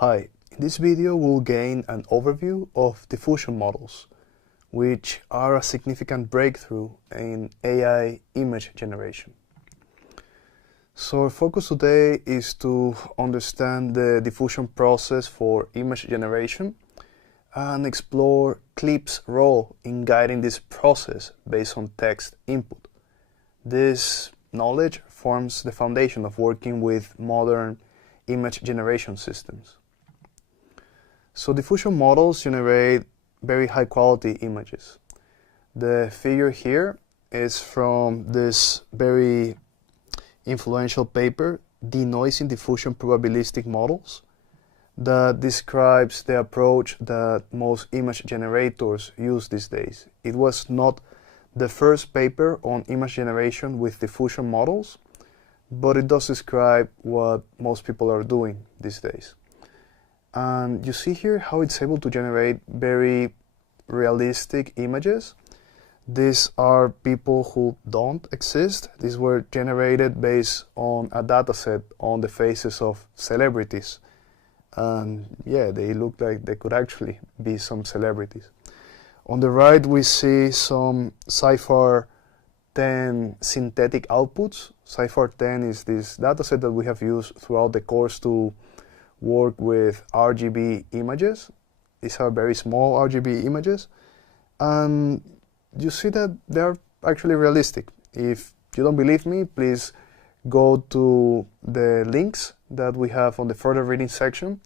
Hi, in this video we'll gain an overview of diffusion models, which are a significant breakthrough in AI image generation. So our focus today is to understand the diffusion process for image generation and explore Clip's role in guiding this process based on text input. This knowledge forms the foundation of working with modern image generation systems. So diffusion models generate very high quality images. The figure here is from this very influential paper, Denoising Diffusion Probabilistic Models, that describes the approach that most image generators use these days. It was not the first paper on image generation with diffusion models, but it does describe what most people are doing these days. And you see here how it's able to generate very realistic images. These are people who don't exist. These were generated based on a dataset on the faces of celebrities. And yeah, they look like they could actually be some celebrities. On the right, we see some CIFAR 10 synthetic outputs. CIFAR 10 is this dataset that we have used throughout the course to work with RGB images. These are very small RGB images. And you see that they're actually realistic. If you don't believe me, please go to the links that we have on the further reading section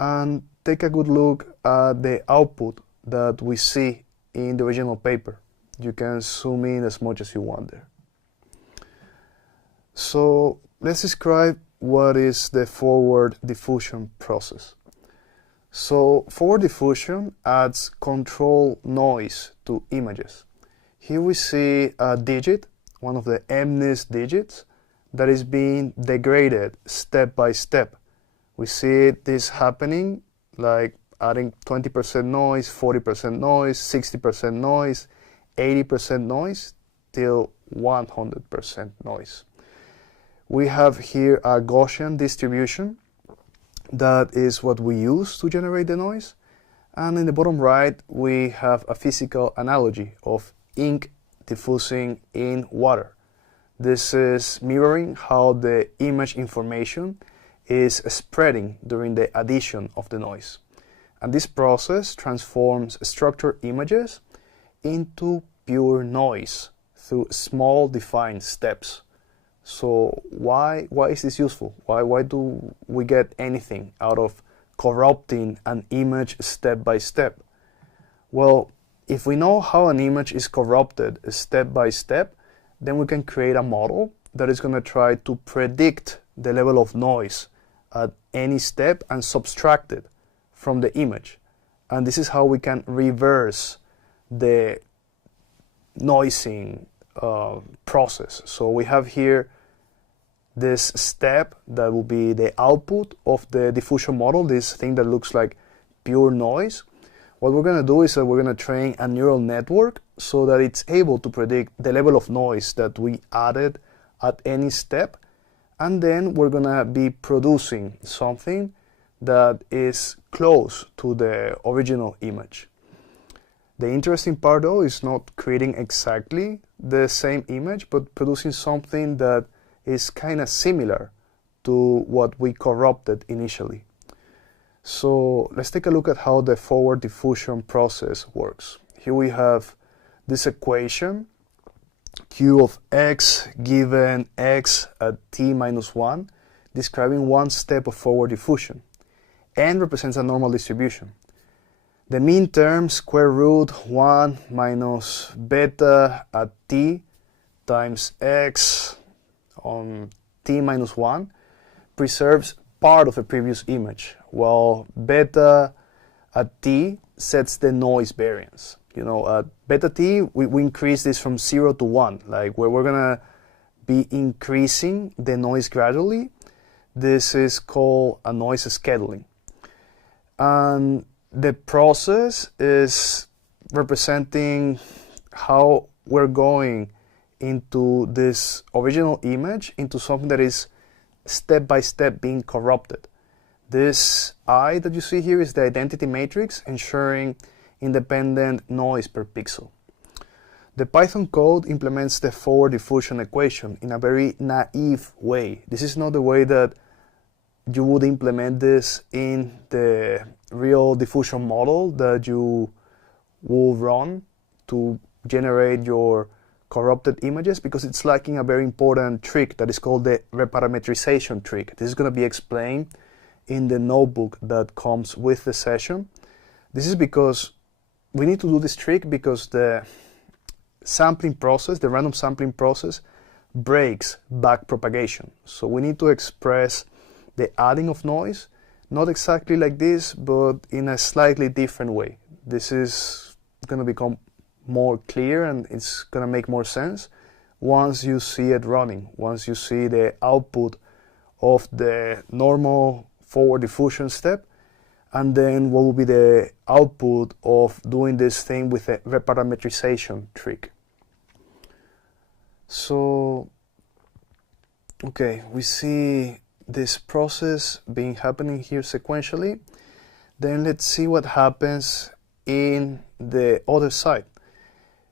and take a good look at the output that we see in the original paper. You can zoom in as much as you want there. So let's describe what is the forward diffusion process. So forward diffusion adds control noise to images. Here we see a digit, one of the MNIST digits, that is being degraded step by step. We see this happening, like adding 20% noise, 40% noise, 60% noise, 80% noise, till 100% noise. We have here a Gaussian distribution. That is what we use to generate the noise. And in the bottom right, we have a physical analogy of ink diffusing in water. This is mirroring how the image information is spreading during the addition of the noise. And this process transforms structured images into pure noise through small defined steps. So why is this useful? Why do we get anything out of corrupting an image step by step? Well, if we know how an image is corrupted step by step, then we can create a model that is going to try to predict the level of noise at any step and subtract it from the image. And this is how we can reverse the noising process. So we have here this step that will be the output of the diffusion model, this thing that looks like pure noise. What we're going to do is that we're going to train a neural network so that it's able to predict the level of noise that we added at any step. And then we're going to be producing something that is close to the original image. The interesting part, though, is not creating exactly the same image, but producing something that is kind of similar to what we corrupted initially. So let's take a look at how the forward diffusion process works. Here we have this equation, Q of x given x at t minus 1, describing one step of forward diffusion. N represents a normal distribution. The mean term square root 1 minus beta at t times x on t minus 1 preserves part of a previous image, while beta at t sets the noise variance. You know, at beta t, we increase this from 0 to 1, like where we're going to be increasing the noise gradually. This is called a noise scheduling. And the process is representing how we're going into this original image into something that is step by step being corrupted. This I that you see here is the identity matrix, ensuring independent noise per pixel. The Python code implements the forward diffusion equation in a very naive way. This is not the way that you would implement this in the real diffusion model that you will run to generate your corrupted images, because it's lacking a very important trick that is called the reparameterization trick. This is going to be explained in the notebook that comes with the session. This is because we need to do this trick because the sampling process, the random sampling process, breaks backpropagation. So we need to express the adding of noise, not exactly like this, but in a slightly different way. This is going to become more clear and it's going to make more sense once you see it running, once you see the output of the normal forward diffusion step, and then what will be the output of doing this thing with a reparameterization trick. So, okay, we see this process being happening here sequentially. Then let's see what happens in the other side.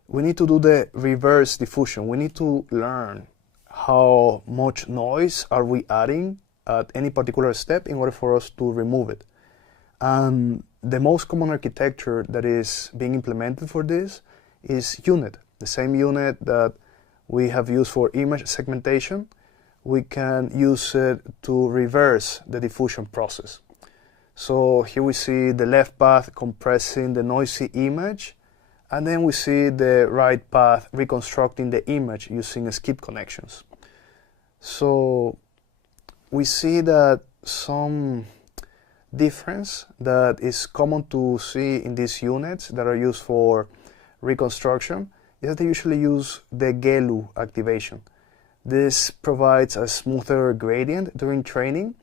We need to do the reverse diffusion. We need to learn how much noise are we adding at any particular step in order for us to remove it. And the most common architecture that is being implemented for this is unit, the same unit that we have used for image segmentation. We can use it to reverse the diffusion process. So here we see the left path compressing the noisy image, and then we see the right path reconstructing the image using skip connections. So we see that some difference that is common to see in these units that are used for reconstruction is that they usually use the GELU activation. This provides a smoother gradient during training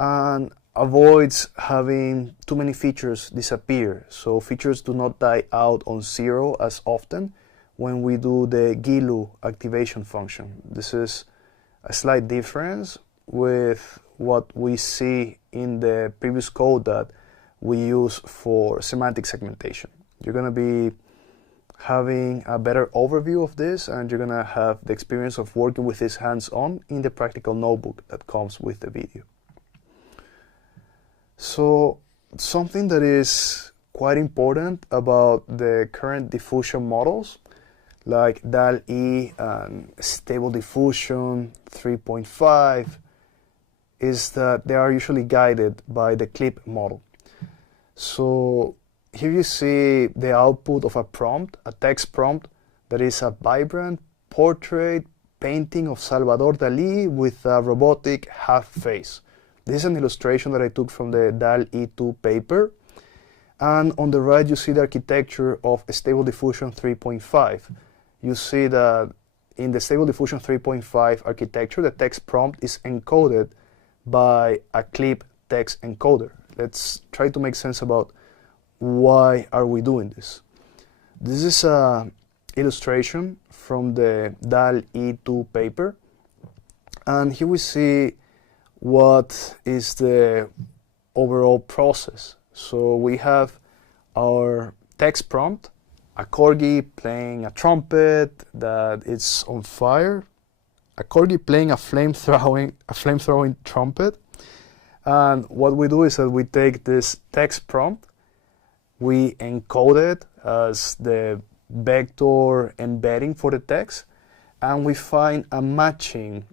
and avoids having too many features disappear. So features do not die out on 0 as often when we do the GELU activation function. This is a slight difference with what we see in the previous code that we use for semantic segmentation. You're going to be having a better overview of this, and you're going to have the experience of working with this hands-on in the practical notebook that comes with the video. So something that is quite important about the current diffusion models like DAL-E and Stable Diffusion 3.5 is that they are usually guided by the clip model. So here you see the output of a prompt, a text prompt, that is a vibrant portrait painting of Salvador Dali with a robotic half face. This is an illustration that I took from the DAL-E 2 paper. And on the right you see the architecture of Stable Diffusion 3.5. You see that in the Stable Diffusion 3.5 architecture, the text prompt is encoded by a clip text encoder. Let's try to make sense about why are we doing this. This is an illustration from the DAL-E 2 paper, and here we see what is the overall process. So we have our text prompt, a corgi playing a trumpet that is on fire, a corgi playing a flame-throwing trumpet. And what we do is that we take this text prompt, we encode it as the vector embedding for the text, and we find a matching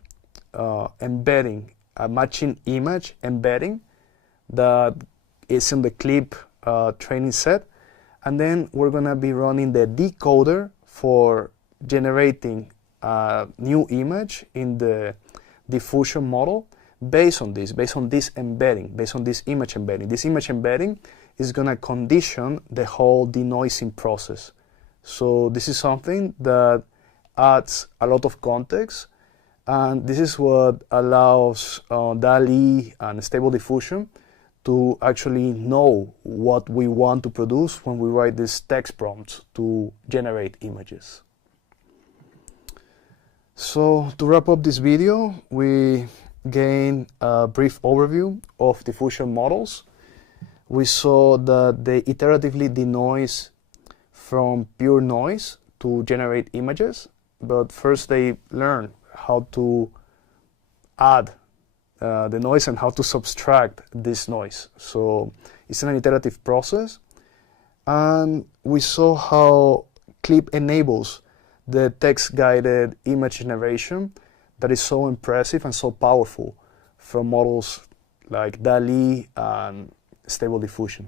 embedding, a matching image embedding that is in the clip training set. And then we're going to be running the decoder for generating a new image in the diffusion model based on this embedding, based on this image embedding. This image embedding is going to condition the whole denoising process. So this is something that adds a lot of context, and this is what allows DAL-E and Stable Diffusion to actually know what we want to produce when we write these text prompts to generate images. So to wrap up this video, we gain a brief overview of diffusion models. We saw that they iteratively denoise from pure noise to generate images, but first they learn how to add the noise and how to subtract this noise. So it's an iterative process. And we saw how Clip enables the text-guided image generation that is so impressive and so powerful from models like DALL-E and Stable Diffusion.